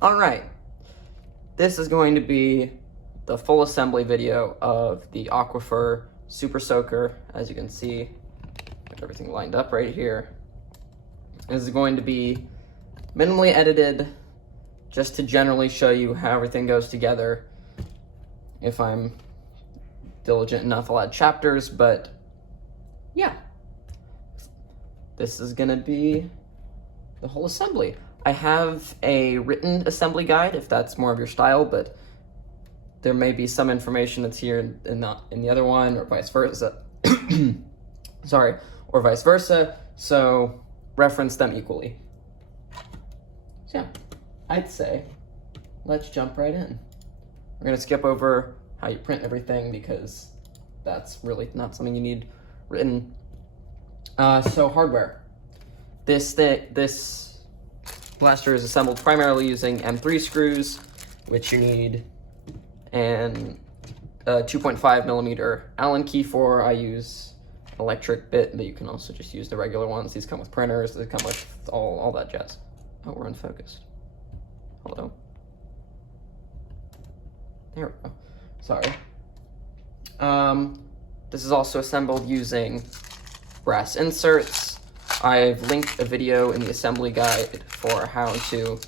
Alright, this is going to be the full assembly video of the Aquifer Super Soaker. As you can see, got everything lined up right here. This is going to be minimally edited just to generally show you how everything goes together. If I'm diligent enough, I'll add chapters, but yeah. This is gonna be the whole assembly. I have a written assembly guide if that's more of your style, but there may be some information that's here in the other one, or vice versa. Sorry, or vice versa, so reference them equally. So yeah, I'd say let's jump right in. We're gonna skip over how you print everything because that's really not something you need written. So hardware. This blaster is assembled primarily using M3 screws, which you need, and a 2.5 millimeter Allen key for. I use electric bit, but you can also just use the regular ones. These come with printers, they come with all that jazz. Oh, we're unfocused. Hello. There we go. Sorry. This is also assembled using brass inserts. I've linked a video in the assembly guide for how to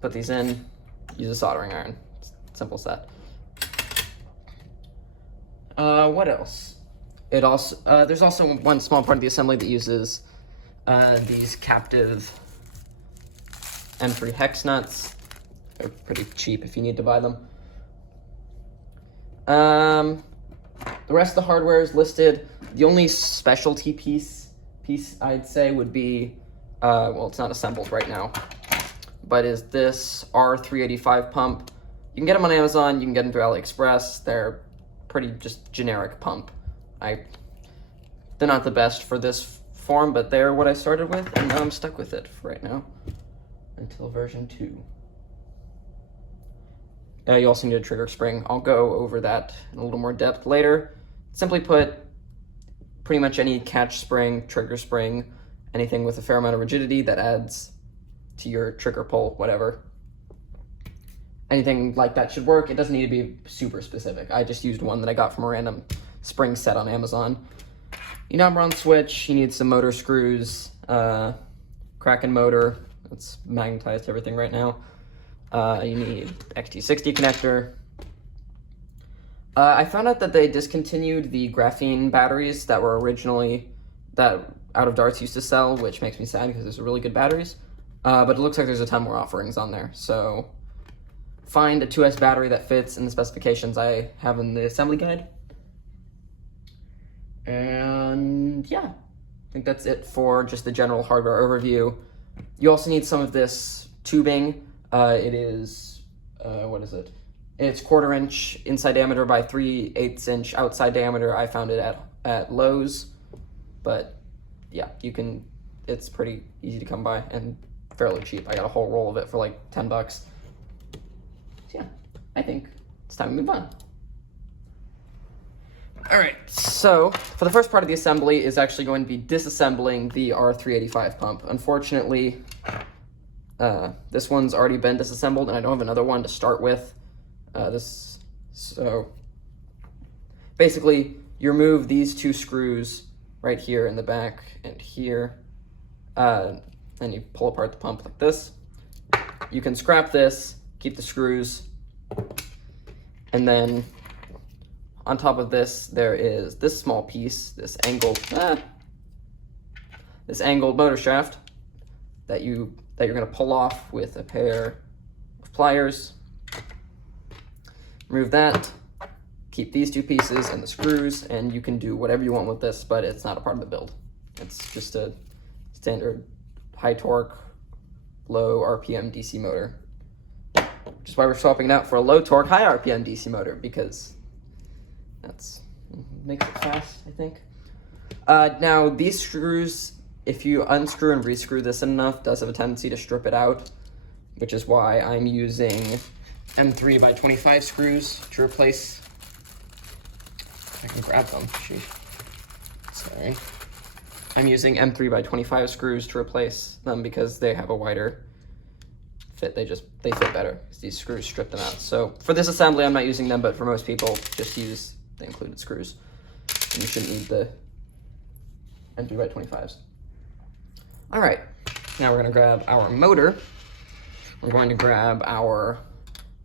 put these in. Use a soldering iron. Simple set. What else? There's also one small part of the assembly that uses these captive M3 Hex Nuts. They're pretty cheap if you need to buy them. The rest of the hardware is listed. The only specialty piece I'd say would be, well, it's not assembled right now, but is this R385 pump. You can get them on Amazon, you can get them through AliExpress. They're pretty just generic pump. They're not the best for this form, but they're what I started with, and now I'm stuck with it for right now until version 2. You also need a trigger spring. I'll go over that in a little more depth later. Simply put, pretty much any catch spring, trigger spring, anything with a fair amount of rigidity that adds to your trigger pull, whatever. Anything like that should work. It doesn't need to be super specific. I just used one that I got from a random spring set on Amazon. You need an Omron switch, you need some motor screws, Kraken motor, it's magnetized to everything right now. You need XT60 connector. I found out that they discontinued the graphene batteries that were originally, that Out of Darts used to sell, which makes me sad because those are really good batteries. But it looks like there's a ton more offerings on there. So find a 2S battery that fits in the specifications I have in the assembly guide. And yeah, I think that's it for just the general hardware overview. You also need some of this tubing. It is, what is it? It's 1/4 inch inside diameter by 3/8 inch outside diameter. I found it at Lowe's, but yeah, it's pretty easy to come by and fairly cheap. I got a whole roll of it for like 10 bucks. So yeah, I think it's time to move on. All right, so for the first part of the assembly is actually going to be disassembling the R385 pump. Unfortunately, this one's already been disassembled and I don't have another one to start with. So basically you remove these 2 screws right here in the back and here, and you pull apart the pump like this. You can scrap this, keep the screws, and then on top of this there is this small piece, this angled motor shaft that you're going to pull off with a pair of pliers. Remove that, keep these 2 pieces and the screws, and you can do whatever you want with this, but it's not a part of the build. It's just a standard high torque, low RPM DC motor. Which is why we're swapping it out for a low torque, high RPM DC motor, because makes it fast, I think. Now these screws, if you unscrew and rescrew this enough, does have a tendency to strip it out, which is why I'm using M3 by 25 screws to replace. I can grab them. Sheesh. Sorry. I'm using M3 by 25 screws to replace them because they have a wider fit. They fit better because these screws strip them out. So for this assembly, I'm not using them, but for most people, just use the included screws. And you shouldn't need the M3 by 25s. All right, now we're gonna grab our motor. We're going to grab our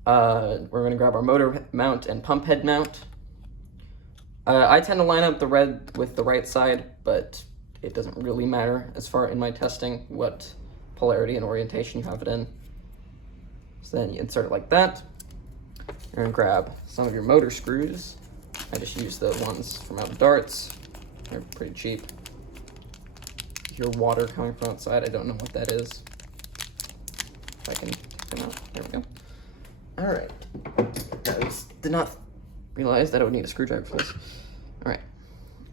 motor mount and pump head mount. I tend to line up the red with the right side, but it doesn't really matter as far in my testing what polarity and orientation you have it in. So then you insert it like that. You're gonna grab some of your motor screws. I just use the ones from Out of Darts. They're pretty cheap. You hear water coming from outside. I don't know what that is. If I can take them out. There we go. All right. I did not realize that I would need a screwdriver for this. All right.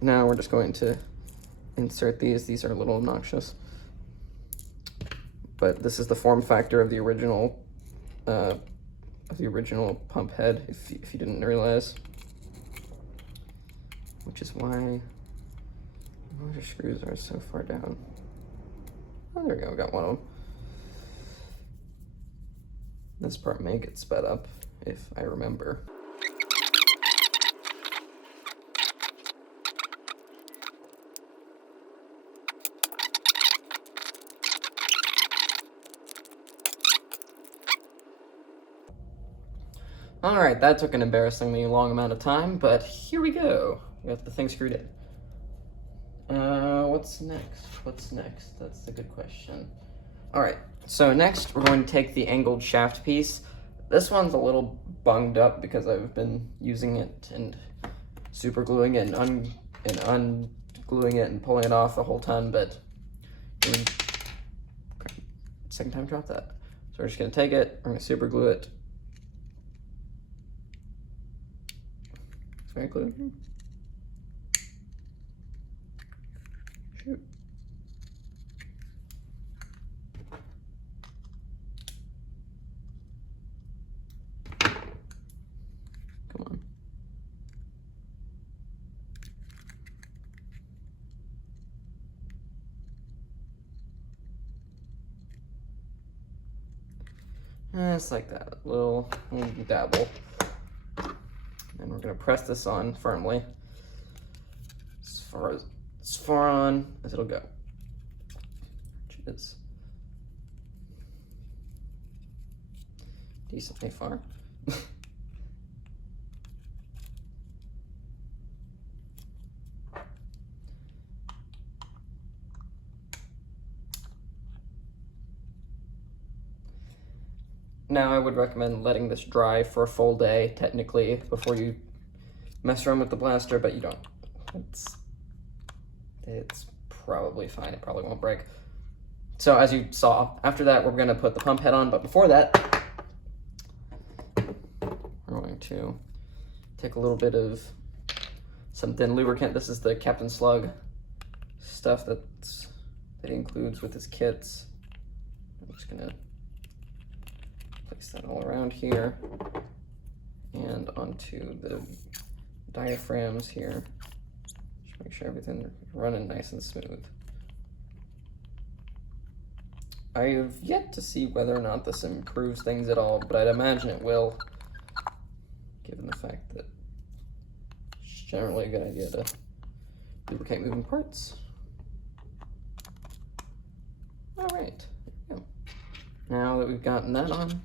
Now we're just going to insert these. These are a little obnoxious, but this is the form factor of the original pump head. If you didn't realize, which is why motor screws are so far down. Oh, there we go. We got one of them. This part may get sped up if I remember. All right, that took an embarrassingly long amount of time, but here we go. We got the thing screwed in. What's next? What's next? That's the good question. All right, so next we're going to take the angled shaft piece. This one's a little bunged up because I've been using it and super gluing it and ungluing it and pulling it off the whole time, but second time drop that. So we're just gonna take it, we're gonna super glue it. Very glue. Shoot. Come on. It's like that, little dabble. And we're gonna press this on firmly, as far on as it'll go, which is decently far. Now I would recommend letting this dry for a full day, technically, before you mess around with the blaster, but you don't. It's probably fine, it probably won't break. So as you saw, after that we're gonna put the pump head on, but before that, we're going to take a little bit of some thin lubricant. This is the Captain Slug stuff that he includes with his kits. I'm just gonna place that all around here and onto the diaphragms here. Just make sure everything's running nice and smooth. I have yet to see whether or not this improves things at all, but I'd imagine it will, given the fact that it's generally a good idea to lubricate moving parts. All right, there we go. Now that we've gotten that on,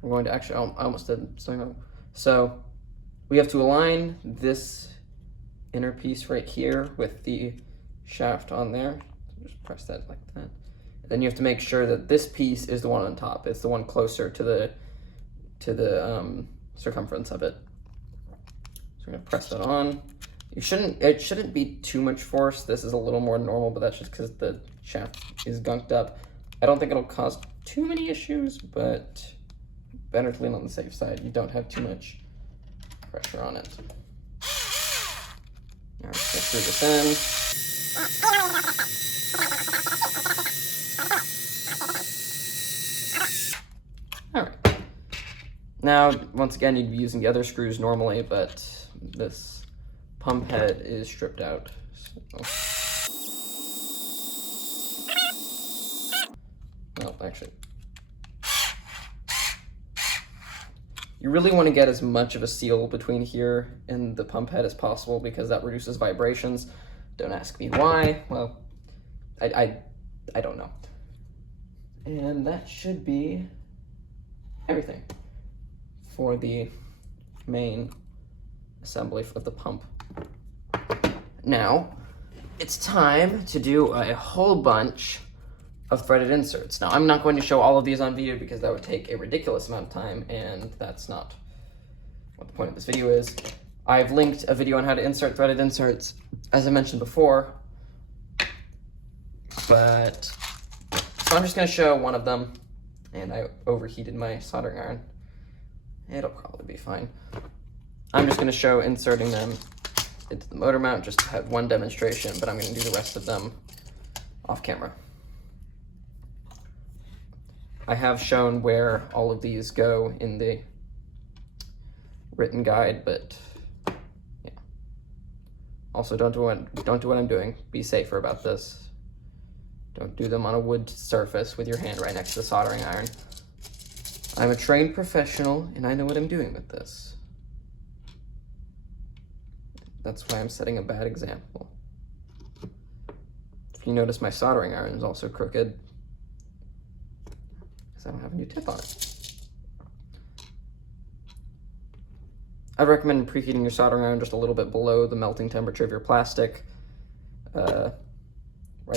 we're going to actually, I almost did something. So we have to align this inner piece right here with the shaft on there. So just press that like that. And then you have to make sure that this piece is the one on top. It's the one closer to the circumference of it. So we're gonna press that on. It shouldn't be too much force. This is a little more normal, but that's just because the shaft is gunked up. I don't think it'll cause too many issues, but better to lean on the safe side. You don't have too much pressure on it. Now we're just gonna screw this in. All right. Now, once again, you'd be using the other screws normally, but this pump head is stripped out. So, well, actually, You really want to get as much of a seal between here and the pump head as possible because that reduces vibrations. Don't ask me why. Well, I don't know. And that should be everything for the main assembly of the pump. Now, it's time to do a whole bunch of threaded inserts. Now, I'm not going to show all of these on video because that would take a ridiculous amount of time, and that's not what the point of this video is. I've linked a video on how to insert threaded inserts, as I mentioned before, but so I'm just going to show one of them, and I overheated my soldering iron. It'll probably be fine. I'm just going to show inserting them into the motor mount just to have one demonstration, but I'm going to do the rest of them off camera. I have shown where all of these go in the written guide, but yeah. Also, don't do what I'm doing. Be safer about this. Don't do them on a wood surface with your hand right next to the soldering iron. I'm a trained professional, and I know what I'm doing with this. That's why I'm setting a bad example. If you notice, my soldering iron is also crooked because I don't have a new tip on it. I recommend preheating your soldering iron just a little bit below the melting temperature of your plastic. Right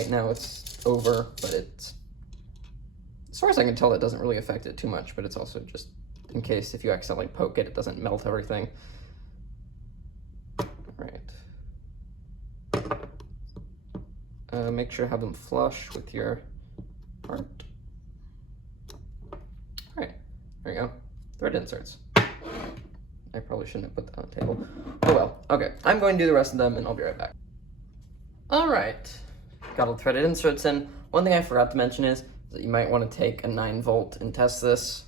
now it's over, but it's, as far as I can tell, that doesn't really affect it too much, but it's also just in case if you accidentally poke it, it doesn't melt everything. Make sure to have them flush with your part. All right, there you go. Thread inserts. I probably shouldn't have put that on the table. Oh well, okay. I'm going to do the rest of them and I'll be right back. All right, got all the threaded inserts in. One thing I forgot to mention is that you might want to take a 9-volt and test this.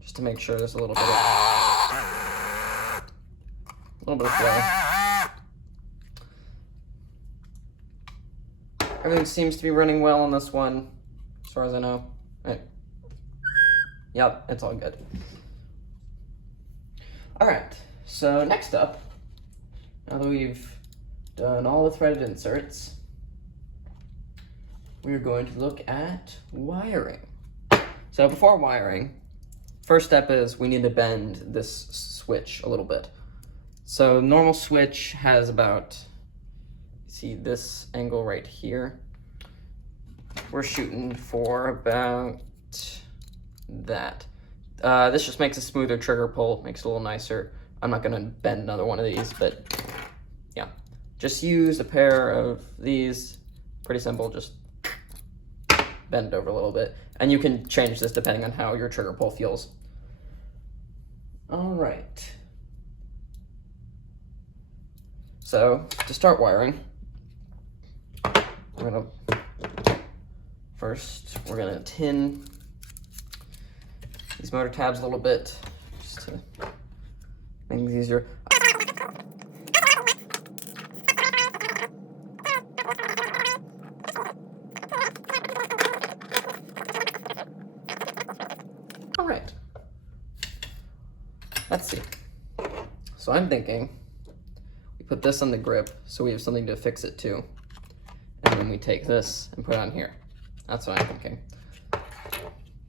Just to make sure there's a little bit of flow. Everything seems to be running well on this one, as far as I know. Right. Yep, it's all good. All right, so next up, now that we've done all the threaded inserts, we're going to look at wiring. So before wiring, first step is we need to bend this switch a little bit. So normal switch has about, see this angle right here? We're shooting for about that. This just makes a smoother trigger pull, makes it a little nicer. I'm not gonna bend another one of these, but yeah. Just use a pair of these, pretty simple, just bend over a little bit. And you can change this depending on how your trigger pull feels. All right. So to start wiring, we're gonna tin these motor tabs a little bit, just to make things easier. All right, let's see. So I'm thinking we put this on the grip so we have something to fix it to, and then we take this and put it on here. That's what I'm thinking,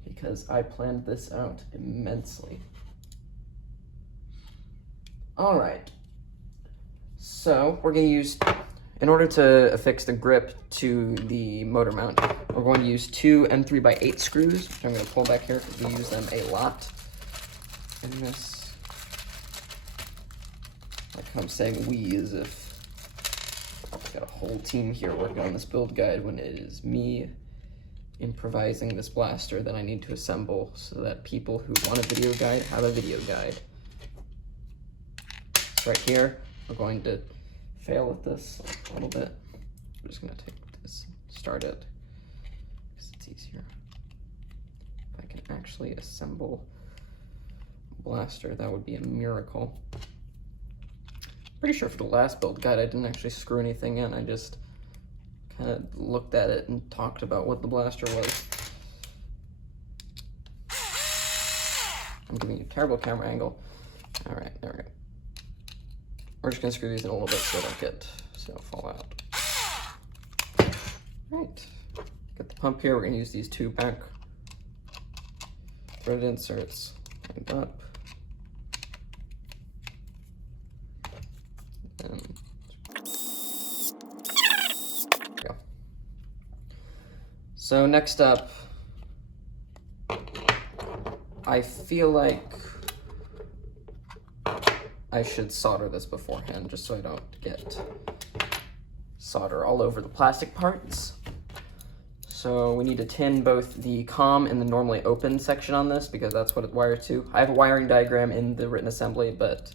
because I planned this out immensely. All right, so we're going to use, in order to affix the grip to the motor mount, we're going to use two M3x8 screws, which I'm going to pull back here because we use them a lot in this. Like I'm saying we as if I've got a whole team here working on this build guide when it is me improvising this blaster that I need to assemble so that people who want a video guide have a video guide. So right here, we're going to fail at this a little bit. I'm just going to take this, start it, because it's easier. If I can actually assemble a blaster, that would be a miracle. Pretty sure for the last build guide I didn't actually screw anything in, I just kind of looked at it and talked about what the blaster was. I'm giving you a terrible camera angle. All right, there we go. We're just gonna screw these in a little bit so they don't fall out. Right, got the pump here. We're gonna use these two back threaded inserts lined up. And go. So next up, I feel like I should solder this beforehand just so I don't get solder all over the plastic parts. So we need to tin both the COM and the normally open section on this because that's what it wires to. I have a wiring diagram in the written assembly, but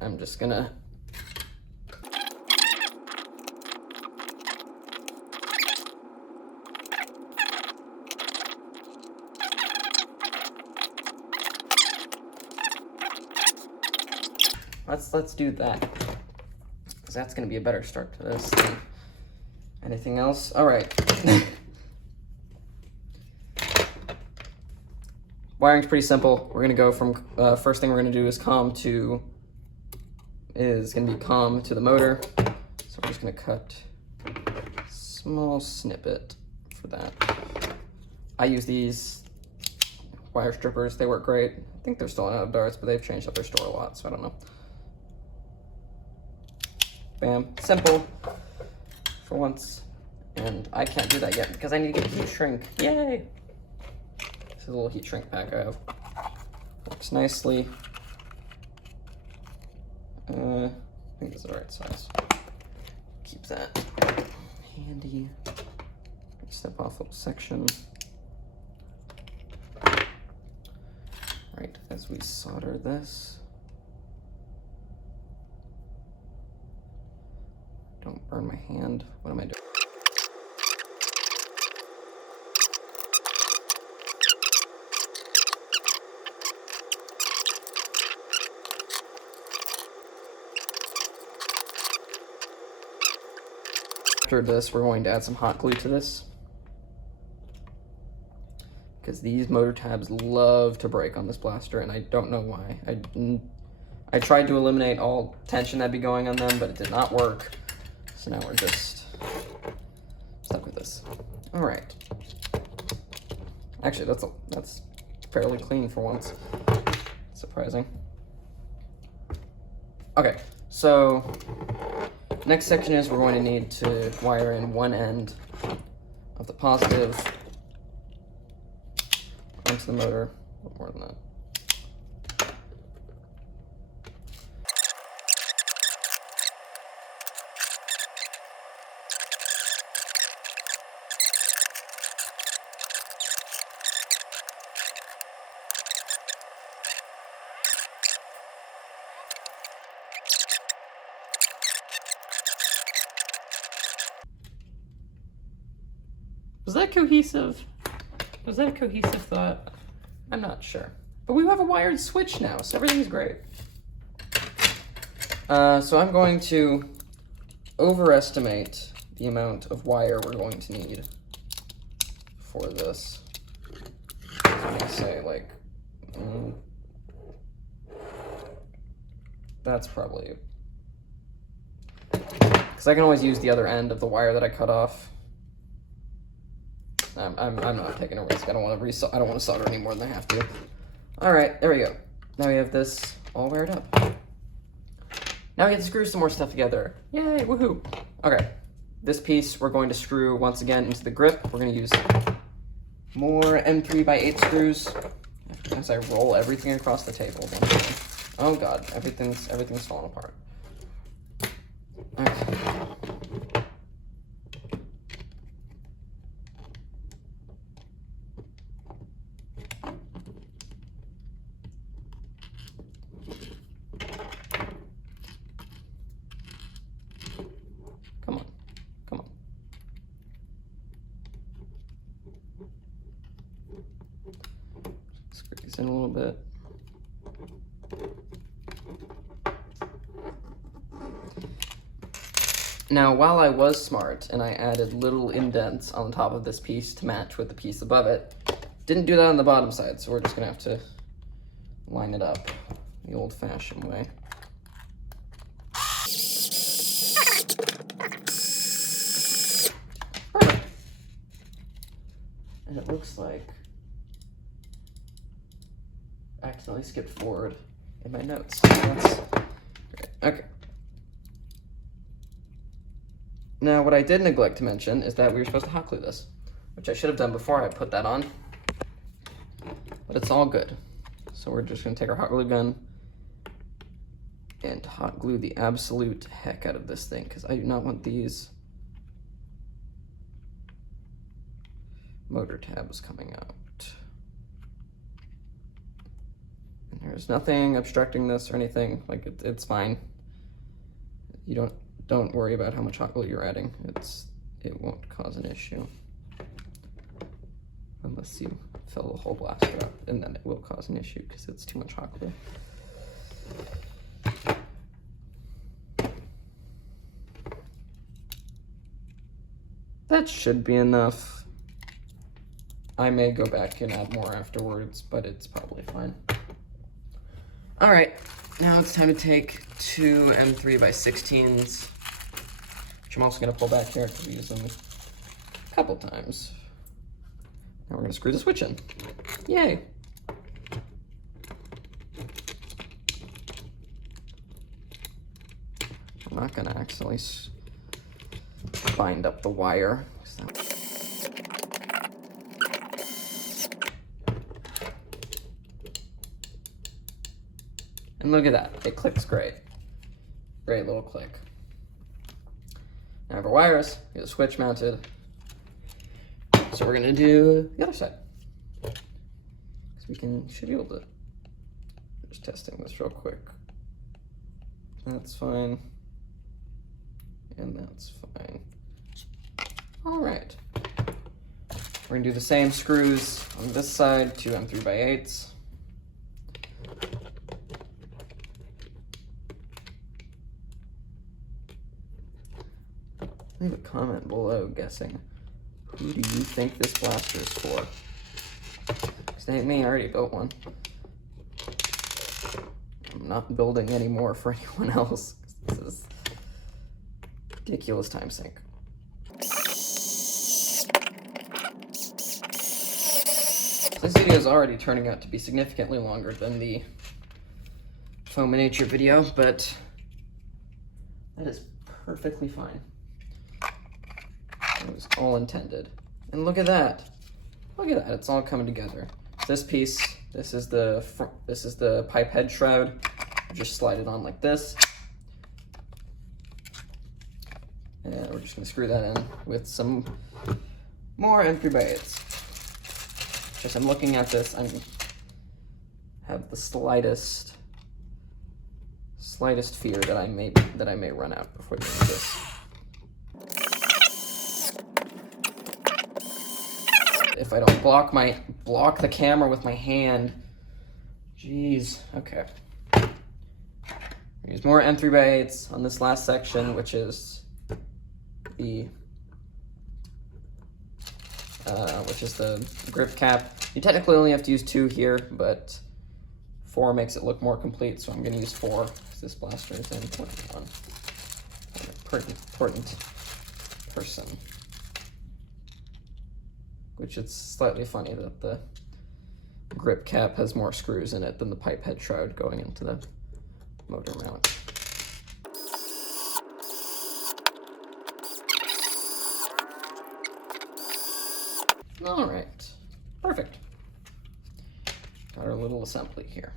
I'm just gonna let's do that, because that's going to be a better start to this than anything else. All right. Wiring's pretty simple. We're going to go from, first thing we're going to do is COM to the motor. So we're just going to cut a small snippet for that. I use these wire strippers. They work great. I think they're still on Out of Darts, but they've changed up their store a lot, so I don't know. Bam, simple for once. And I can't do that yet because I need to get heat shrink. Yay! This is a little heat shrink pack I have. Works nicely. I think this is the right size. Keep that handy. Step off a little section. Right, as we solder this. Don't burn my hand. What am I doing? After this, we're going to add some hot glue to this, because these motor tabs love to break on this blaster, and I don't know why. I tried to eliminate all tension that'd be going on them, but it did not work. So now we're just stuck with this. All right. Actually, that's fairly clean for once. Surprising. Okay, so next section is we're going to need to wire in one end of the positive onto the motor. A little more than that. Was that cohesive? Was that a cohesive thought? I'm not sure. But we have a wired switch now, so everything's great. So I'm going to overestimate the amount of wire we're going to need for this. I'm gonna say like, that's probably, because I can always use the other end of the wire that I cut off. I'm not taking a risk. I don't want to solder any more than I have to. All right, there we go. Now we have this all wired up. Now we have to screw some more stuff together. Yay, woohoo. Okay, this piece we're going to screw once again into the grip. We're going to use more M3 by 8 screws as I roll everything across the table. Oh God, everything's falling apart. Okay. Come on. Screw these in a little bit. Now, while I was smart and I added little indents on top of this piece to match with the piece above it, didn't do that on the bottom side, so we're just gonna have to line it up the old-fashioned way. Perfect. And it looks like I accidentally skipped forward in my notes. That's great. Okay. Now, what I did neglect to mention is that we were supposed to hot glue this, which I should have done before I put that on, but it's all good. So we're just gonna take our hot glue gun and hot glue the absolute heck out of this thing, because I do not want these motor tabs coming out. And there's nothing obstructing this or anything, like it's fine. You don't worry about how much hot glue you're adding. It won't cause an issue. Unless you fill the whole blaster up, and then it will cause an issue because it's too much hot glue. That should be enough. I may go back and add more afterwards, but it's probably fine. All right, now it's time to take two M3 by 16s, which I'm also gonna pull back here because we use them a couple times. Now we're gonna screw the switch in. Yay. I'm not gonna accidentally bind up the wire. And look at that, it clicks great. Great little click. Now I have our wires, we have the switch mounted. So we're gonna do the other side. Because we should be able to, just testing this real quick. That's fine. And that's fine. All right. We're gonna do the same screws on this side, two M3 by 8s. Leave a comment below guessing who do you think this blaster is for? Because it ain't me, I already built one. I'm not building any more for anyone else. This is ridiculous time sink. This video is already turning out to be significantly longer than the foam miniature video, but that is perfectly fine. It was all intended. And look at that. Look at that, it's all coming together. This piece, this is the pipe head shroud. Just slide it on like this. And we're just gonna screw that in with some more M3 by 8s. Just I'm looking at this, I have the slightest fear that I may run out before the end of this. If I don't block the camera with my hand. Jeez, okay. Use more M3 by 8s on this last section, which is the grip cap. You technically only have to use 2 here, but 4 makes it look more complete, so I'm gonna use 4 because this blaster is an important one. An important person. Which it's slightly funny that the grip cap has more screws in it than the pipe head shroud going into the motor mount. All right, perfect. Got our little assembly here.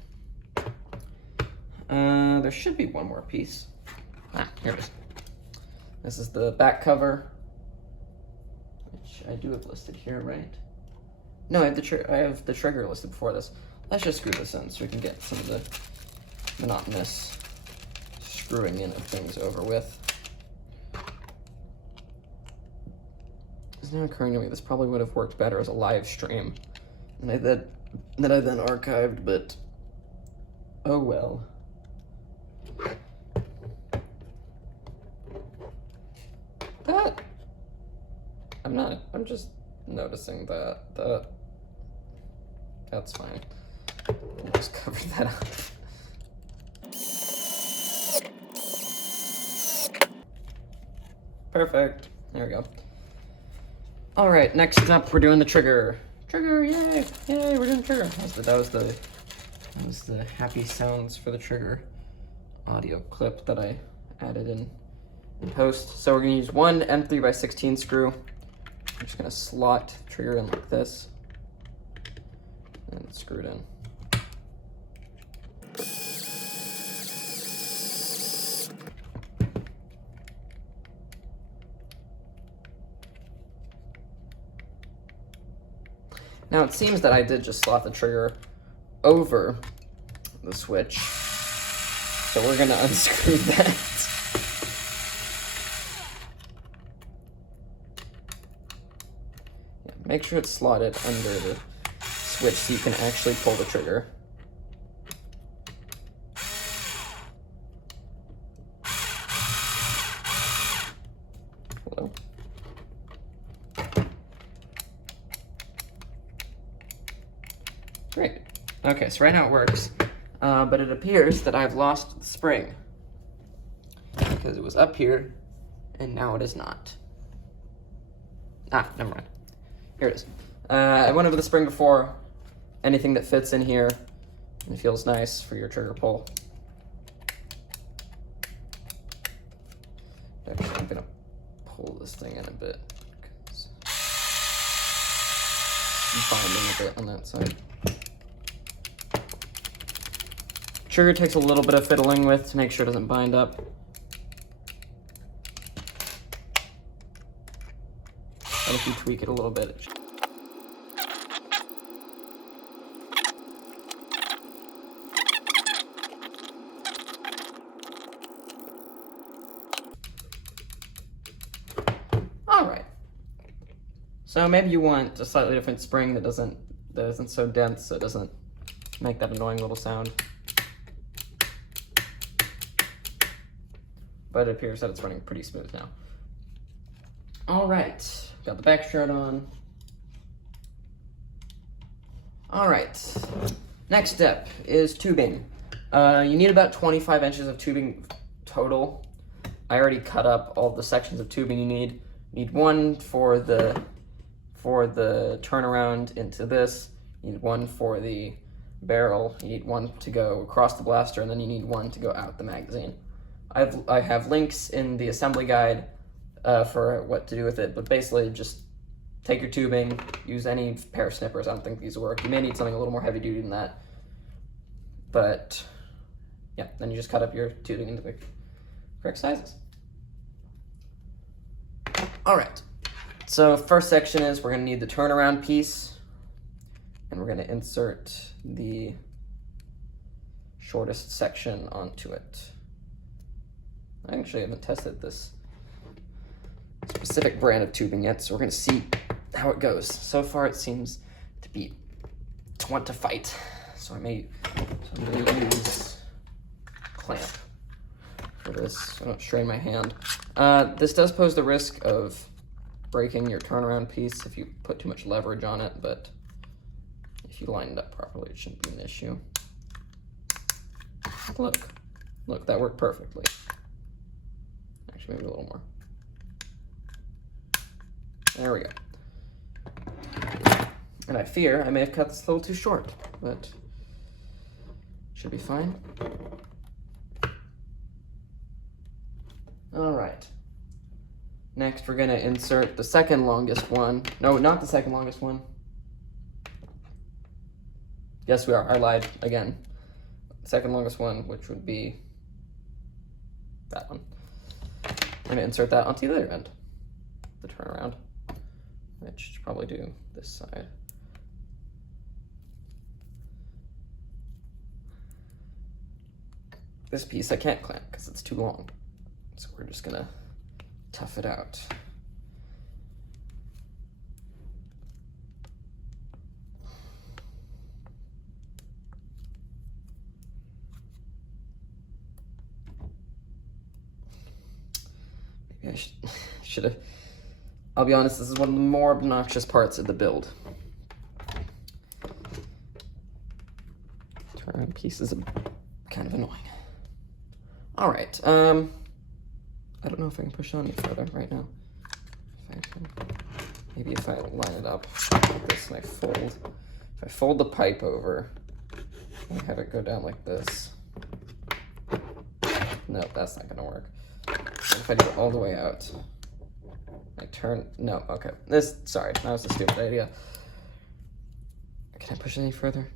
There should be one more piece. Here it is. This is the back cover. I do have listed here, right? No, I have the trigger listed before this. Let's just screw this in so we can get some of the monotonous screwing in of things over with. It's now occurring to me this probably would have worked better as a live stream that I then archived, but oh well. That, I'm just noticing that's fine. I'll just cover that up. Perfect. There we go. All right, next up, we're doing the trigger. Trigger, yay, yay, we're doing trigger. That was the happy sounds for the trigger audio clip that I added in post. So we're gonna use one M3 by 16 screw. I'm just gonna slot the trigger in like this and screw it in. Now it seems that I did just slot the trigger over the switch, so we're gonna unscrew that. Yeah, make sure it's slotted under the switch so you can actually pull the trigger. Hello. Great. Okay, so right now it works, but it appears that I've lost the spring because it was up here and now it is not. Ah, never mind. Here it is. I went over the spring before. Anything that fits in here and feels nice for your trigger pull. Actually, I'm gonna pull this thing in a bit because I'm binding a bit on that side. Trigger takes a little bit of fiddling with to make sure it doesn't bind up. And if you tweak it a little bit, it should. All right. So maybe you want a slightly different spring that isn't so dense, so it doesn't make that annoying little sound. But it appears that it's running pretty smooth now. All right, got the back shroud on. All right, next step is tubing. You need about 25 inches of tubing total. I already cut up all the sections of tubing you need. You need one for the turnaround into this. You need one for the barrel. You need one to go across the blaster, and then you need one to go out the magazine. I have links in the assembly guide for what to do with it, but basically just take your tubing, use any pair of snippers. I don't think these work. You may need something a little more heavy duty than that, but yeah, then you just cut up your tubing into the correct sizes. All right, so first section is we're gonna need the turnaround piece, and we're gonna insert the shortest section onto it. I actually haven't tested this specific brand of tubing yet, so we're gonna see how it goes. So far it seems to want to fight, so I'm gonna use clamp for this so I don't strain my hand. This does pose the risk of breaking your turnaround piece if you put too much leverage on it, but if you line it up properly, it shouldn't be an issue. Look, that worked perfectly. Actually, maybe a little more. There we go. And I fear I may have cut this a little too short, but should be fine. All right. Next, we're gonna insert the second longest one. No, not the second longest one. Yes, we are. I lied again. Second longest one, which would be that one. I'm gonna insert that onto the other end, the turnaround, which should probably do this side. This piece I can't clamp because it's too long, so we're just gonna tough it out. Maybe I should should have. I'll be honest, this is one of the more obnoxious parts of the build. Turn pieces are kind of annoying. All right. I don't know if I can push on any further right now. Maybe if I line it up like this and if I fold the pipe over and have it go down like this. No, that's not gonna work. And if I do it all the way out, I turn, no, okay. Sorry, that was a stupid idea. Can I push it any further?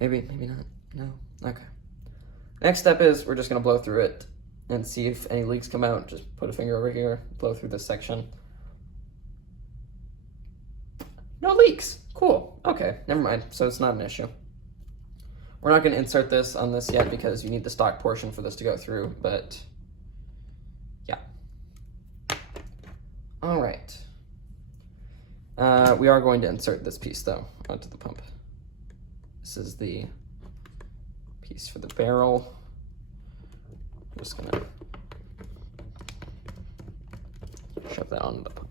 Maybe not, no, okay. Next step is we're just gonna blow through it and see if any leaks come out. Just put a finger over here, blow through this section. No leaks, cool, okay, never mind, so it's not an issue. We're not gonna insert this on this yet because you need the stock portion for this to go through, but yeah. All right. We are going to insert this piece though onto the pump. This is the piece for the barrel. I'm just gonna shove that onto the pump.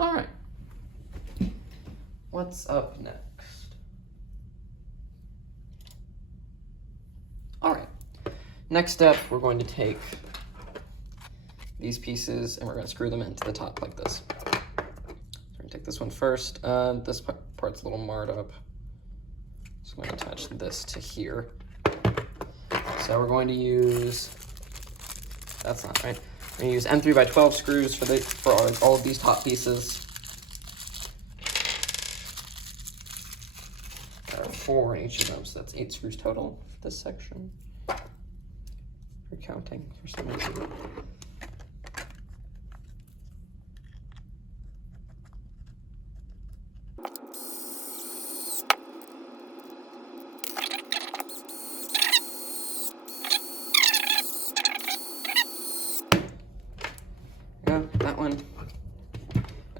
All right. What's up next? All right. Next step, we're going to take these pieces and we're going to screw them into the top like this. So we're going to take this one first. This part's a little marred up. So I'm going to attach this to here. So we're going to use, that's not right. We're going to use M3 by 12 screws for all of these top pieces. There are 4 in each of them, so that's 8 screws total for this section. We're counting for some reason. Yeah, that one.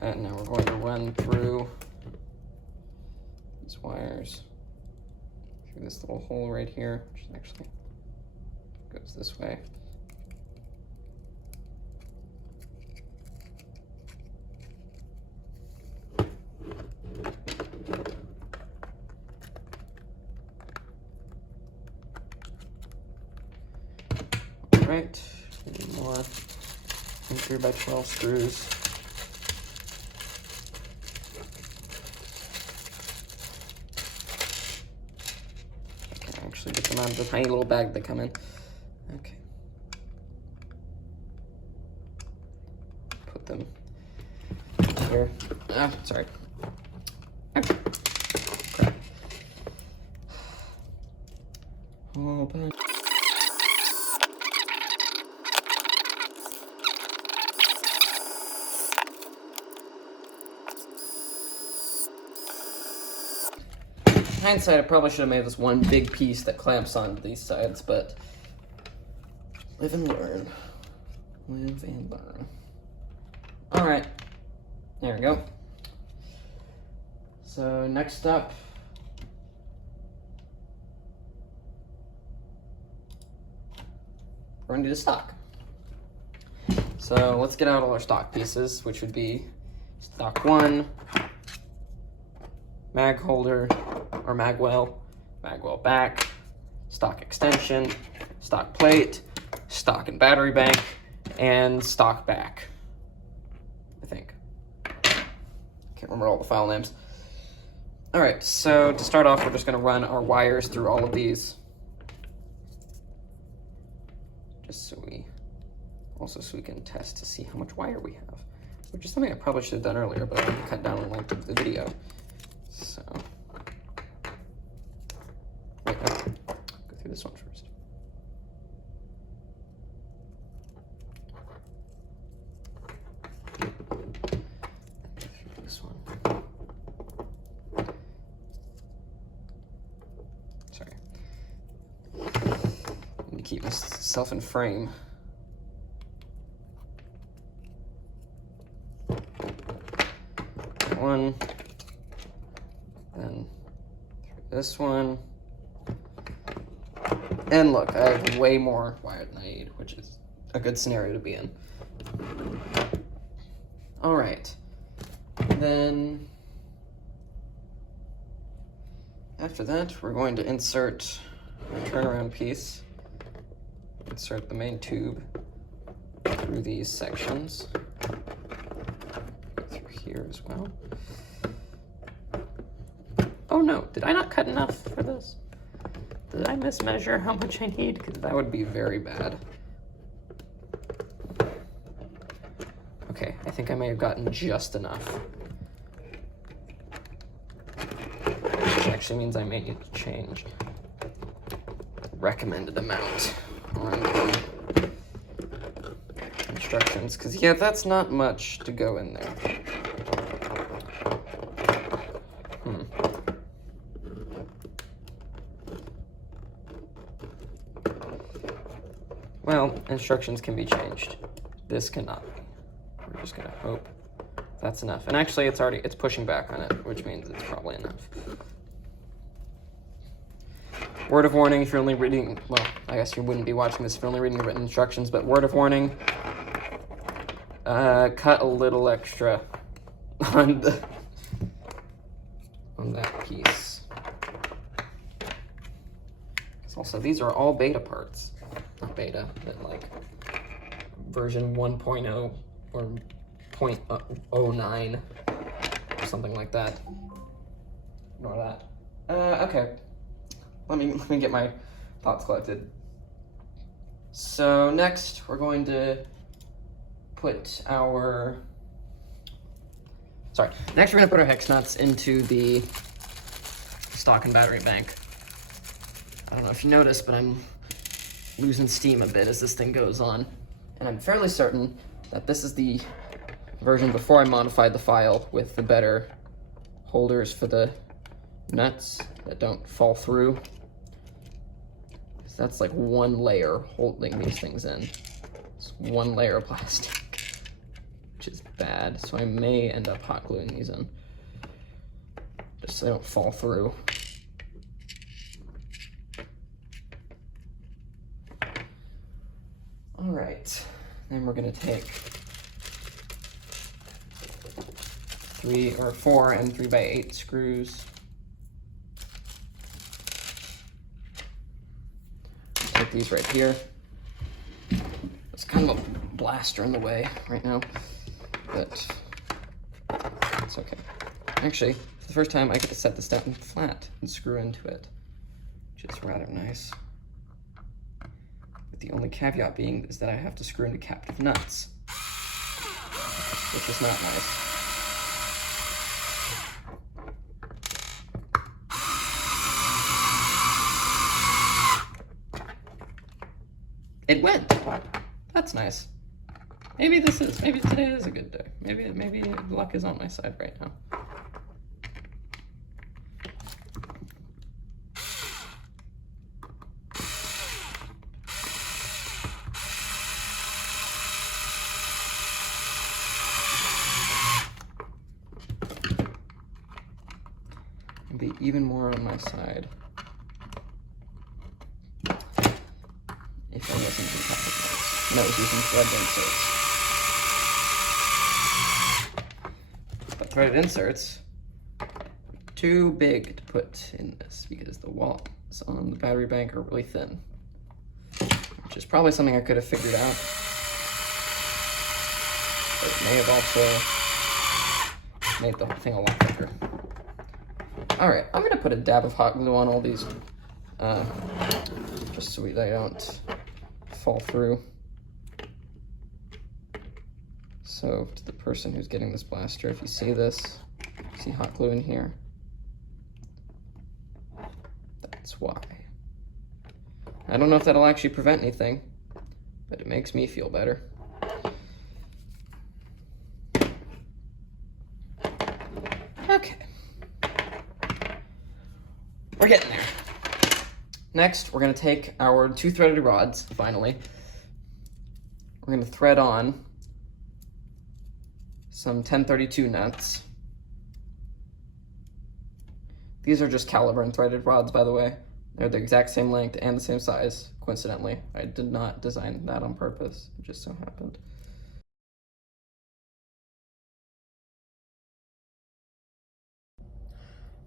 And now we're going to run through these wires through this little hole right here, which actually goes this way. All right, more M3 by 12 screws. I can actually get them out of the tiny little bag they come in. Okay. Put them here. Ah, sorry. Okay. Crap. Open. Hindsight, I probably should have made this one big piece that clamps onto these sides, but live and learn. Live and learn. All right, there we go. So next up, we're gonna do the stock. So let's get out all our stock pieces, which would be stock 1, mag holder, or magwell back, stock extension, stock plate, stock and battery bank, and stock back, I think. Can't remember all the file names. All right, so to start off, we're just gonna run our wires through all of these. Just so we can test to see how much wire we have, which is something I probably should have done earlier, but I didn't cut down the length of the video. So, wait, no. Go through this one first. This one. Sorry. Let me keep myself in frame. One, then this one. And look, I have way more wire than I need, which is a good scenario to be in. All right, then after that, we're going to insert a turnaround piece, insert the main tube through these sections, through here as well. Oh no, did I not cut enough for this? Did I mismeasure how much I need? Because that would be very bad. Okay, I think I may have gotten just enough. Which actually means I may need to change the recommended amount on the instructions. Because, yeah, that's not much to go in there. Well, instructions can be changed. This cannot be. We're just gonna hope that's enough. And actually it's pushing back on it, which means it's probably enough. Word of warning if you're only reading, well, I guess you wouldn't be watching this if you're only reading the written instructions, but word of warning, cut a little extra on that piece. Also, these are all beta parts. Not beta, but like version 1.0 or 0.09 or something like that. Ignore that. Okay. Let me get my thoughts collected. So next we're going to put our next we're gonna put our hex nuts into the stock and battery bank. I don't know if you noticed, but I'm losing steam a bit as this thing goes on. And I'm fairly certain that this is the version before I modified the file with the better holders for the nuts that don't fall through. So that's like one layer holding these things in. It's one layer of plastic, which is bad. So I may end up hot gluing these in, just so they don't fall through. All right, then we're gonna take 4 and 3x8 screws. Take these right here. It's kind of a blaster in the way right now, but it's okay. Actually, for the first time I get to set this down flat and screw into it, which is rather nice. The only caveat being is that I have to screw into captive nuts, which is not nice. It went. That's nice. Maybe today is a good day. Maybe luck is on my side right now. Be even more on my side if I wasn't using captive nuts. No, I was using threaded inserts. But threaded inserts too big to put in this because the walls on the battery bank are really thin, which is probably something I could have figured out, but it may have also made the whole thing a lot thicker. All right, I'm gonna put a dab of hot glue on all these, just so they don't fall through. So to the person who's getting this blaster, if you see this, see hot glue in here, that's why. I don't know if that'll actually prevent anything, but it makes me feel better. Okay. We're getting there. Next, we're gonna take our 2 threaded rods, finally. We're gonna thread on some 1032 nuts. These are just Caliburn threaded rods, by the way. They're the exact same length and the same size, coincidentally. I did not design that on purpose. It just so happened.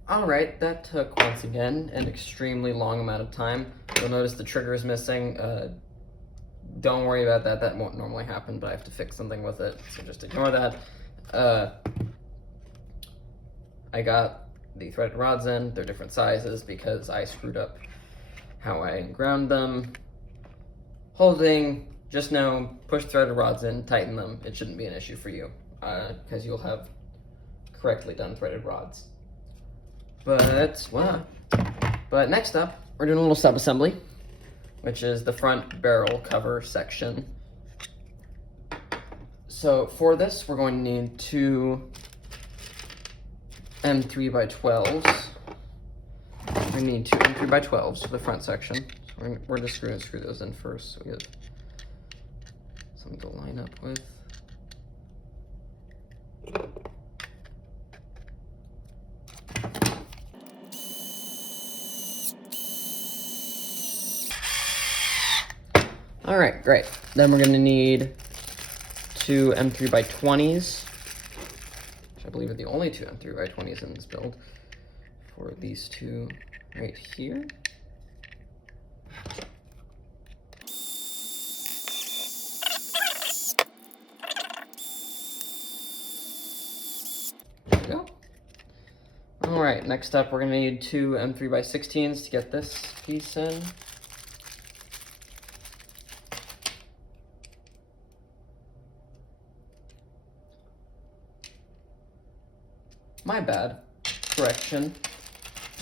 All right, that took, once again, an extremely long amount of time. You'll notice the trigger is missing. Don't worry about that. That won't normally happen, but I have to fix something with it, so just ignore that. I got the threaded rods in. They're different sizes because I screwed up how I ground them. Whole thing, just know, push threaded rods in, tighten them. It shouldn't be an issue for you because you'll have correctly done threaded rods. But next up, we're doing a little sub-assembly, which is the front barrel cover section. So for this, we're going to need two M3 by 12s. We need two M3 by 12s for the front section. So we're just going to screw those in first so we get something to line up with. All right, great. Then we're gonna need two M3 by 20s, which I believe are the only two M3 by 20s in this build, for these two right here. There we go. All right, next up, we're gonna need two M3 by 16s to get this piece in. My bad. Correction.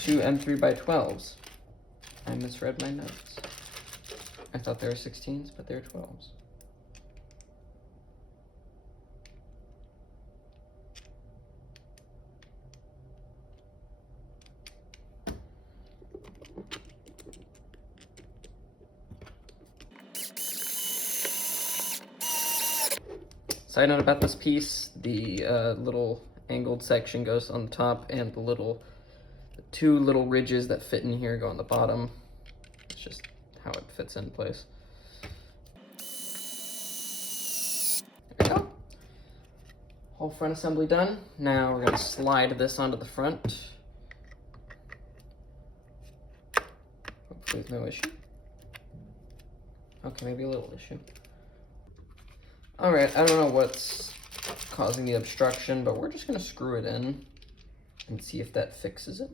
Two M3 by 12s. I misread my notes. I thought they were 16s, but they're 12s. Side note about this piece, the little angled section goes on the top, and the two little ridges that fit in here go on the bottom. It's just how it fits in place. There we go. Whole front assembly done. Now we're going to slide this onto the front. Hopefully there's no issue. Okay, maybe a little issue. All right, I don't know what's causing the obstruction, but we're just gonna screw it in and see if that fixes it.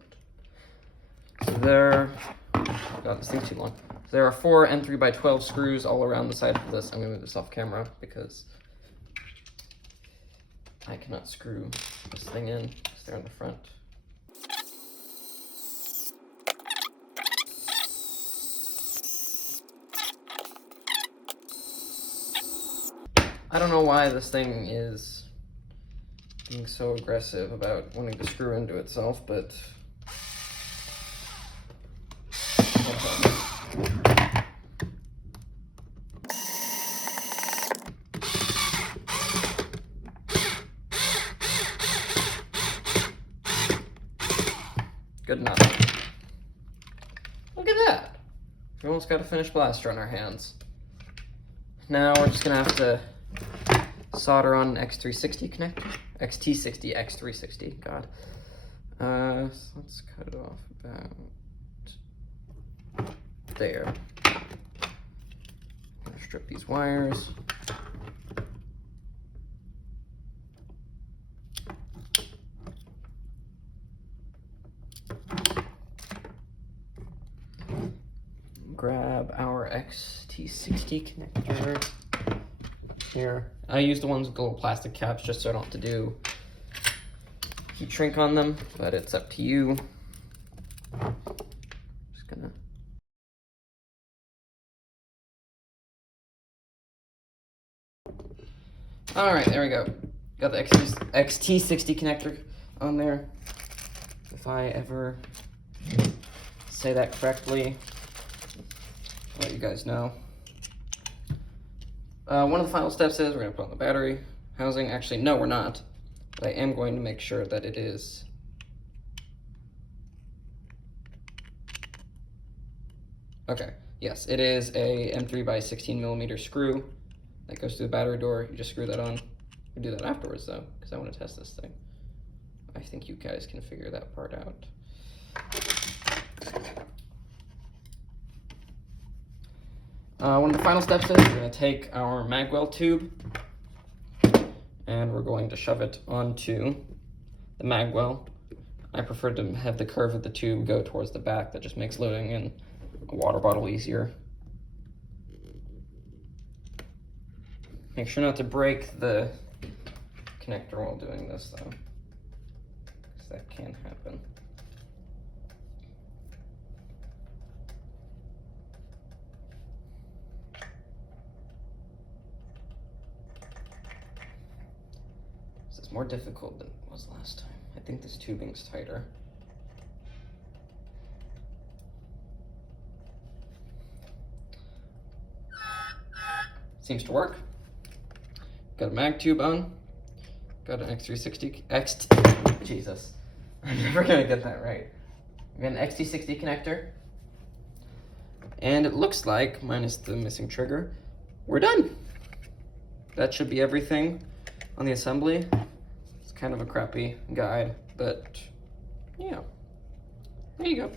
So oh God, this thing's too long. So there are 4 M3 by 12 screws all around the side of this. I'm gonna move this off camera because I cannot screw this thing in because they're in the front. I don't know why this thing is being so aggressive about wanting to screw into itself, but good enough. Look at that. We almost got a finished blaster on our hands. Now we're just gonna have to solder on an X360 connector. XT60, X360, God. So let's cut it off about there. I'm gonna strip these wires. Grab our XT60 connector here. I use the ones with the little plastic caps just so I don't have to do heat shrink on them, but it's up to you. Just gonna all right, there we go. Got the XT60 connector on there. If I ever say that correctly, I'll let you guys know. One of the final steps is we're going to put on the battery housing. Actually, no, we're not. But I am going to make sure that it is Okay, yes, it is a M3 by 16 millimeter screw that goes through the battery door. You just screw that on. We do that afterwards though, because I want to test this thing. I think you guys can figure that part out. One of the final steps is we're going to take our magwell tube and we're going to shove it onto the magwell. I prefer to have the curve of the tube go towards the back. That just makes loading in a water bottle easier. Make sure not to break the connector while doing this though, because that can happen. This is more difficult than it was last time. I think this tubing's tighter. Seems to work. Got a mag tube on. Got an X360, Jesus. I'm never gonna get that right. We got an XT60 connector. And it looks like, minus the missing trigger, we're done. That should be everything on the assembly. It's kind of a crappy guide, but yeah, there you go.